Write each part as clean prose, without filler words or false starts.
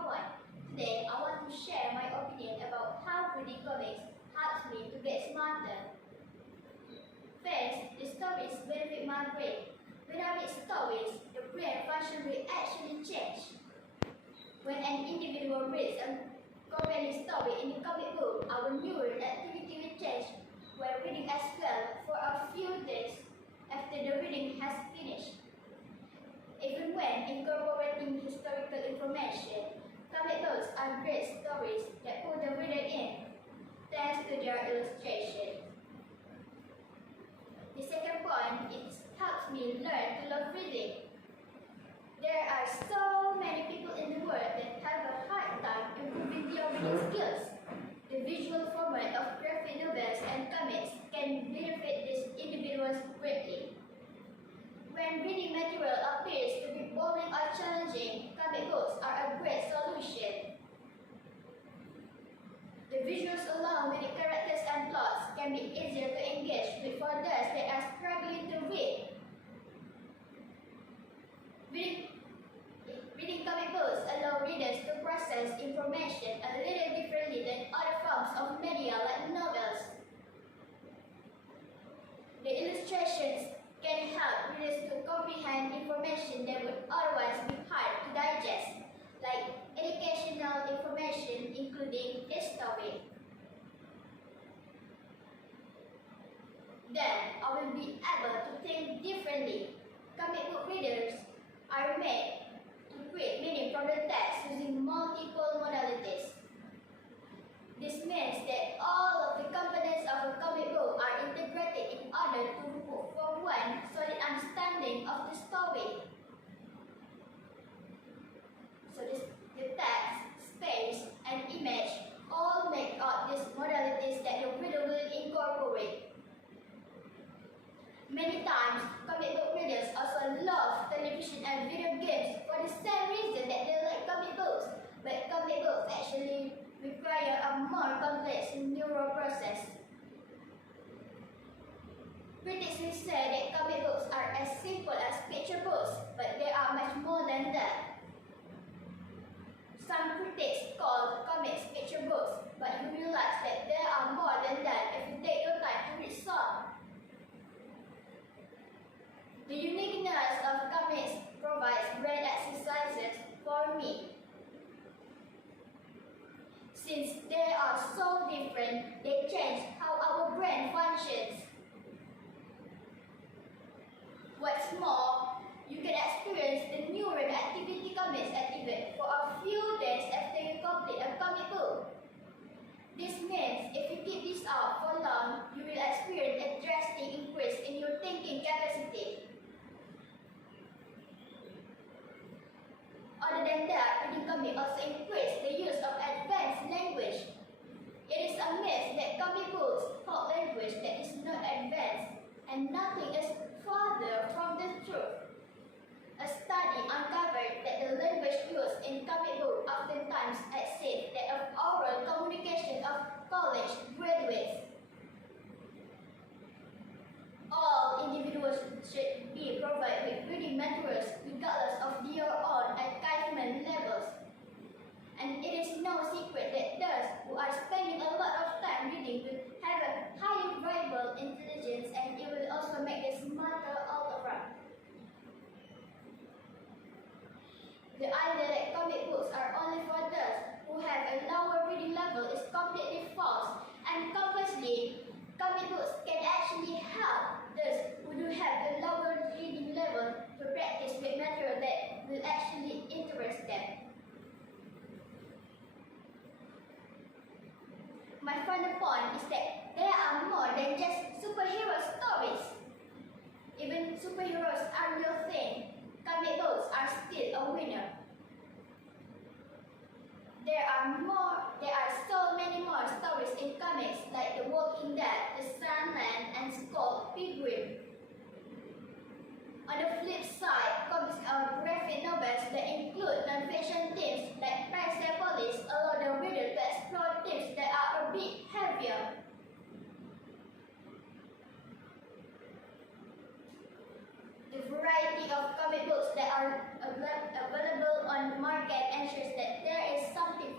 everyone. Today, I want to share my opinion about how reading comics helps me to get smarter. First, the stories benefit my brain. When I read stories, the brain function will actually change. When an individual reads a compelling story in a comic book, our neural activity will change while reading as well for a few days after the reading has finished. Even when incorporating historical information, comic books are great stories that pull the reader in, thanks to their illustration. The second point, it helps me learn to love reading. There are so many people in the world that have a hard time improving their reading skills. The visual format of graphic novels and comics can benefit these individuals greatly. When reading material appears to be boring or challenging, comic books are a great solution. The visuals along with the characters and plots can be easier to engage with for those that are struggling to read. Reading comic books allow readers to process information a little differently than other forms of media like novels. The illustrations can help readers to comprehend information that would otherwise be hard to digest, like educational information including history. Then I will be able to think differently. Comic book readers are made to create meaning from the text using multiple modalities. This means that all of the components of a comic book are integrated in order to form one solid understanding of the story. So the text, space, and image all make up these modalities that the reader will incorporate. Many times, comic book readers also love television and video games for the same reason that they like comic books, but comic books actually require a more complex neural process. Critics will say that comic books are as simple as picture books, but they are much more than that. Some critics call comics picture books, but you realize that there are more than that if you take your time to read some. The uniqueness of comics provides brain exercises for me. Since they are so different, they change how our brain functions. What's more, you can experience the neural activity comics activate for a few days after you complete a comic book. This means if you keep this up for long, you will experience a drastic increase in your thinking capacity. Other than that, reading comics also increases the use of advanced language. It is a myth that comic books hold language that is not advanced, and nothing is farther from the truth. A study uncovered that the language used in comic books oftentimes exceeds that of oral communication of college graduates. All individuals should be provided with reading materials regardless of their own achievement levels. And it is no secret that those who are spending a lot of time reading will have a higher verbal intelligence, and it will also make them smarter all around. The idea that comic books are only for those who have a lower reading level is completely false, and conversely, comic books can actually help those who do have a lower reading level to practice with material that will actually interest them. My final point is that there are more than just superhero stories. Even superheroes are real thing. Comic books are still a winner. There are so many more stories in comics like The Walking Dead, The Sandman, and Scott Pilgrim. On the flip side, comics are graphic novels that include non-fiction themes like Persepolis allow the reader to explore themes that are a bit heavier. The variety of comic books that are available on the market ensures that there is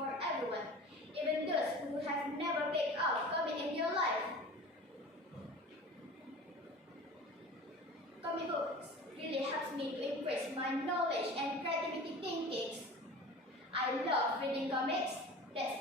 for everyone, even those who have never picked up comic in your life. Comic books really helps me to increase my knowledge and creativity thinking. I love reading comics. That's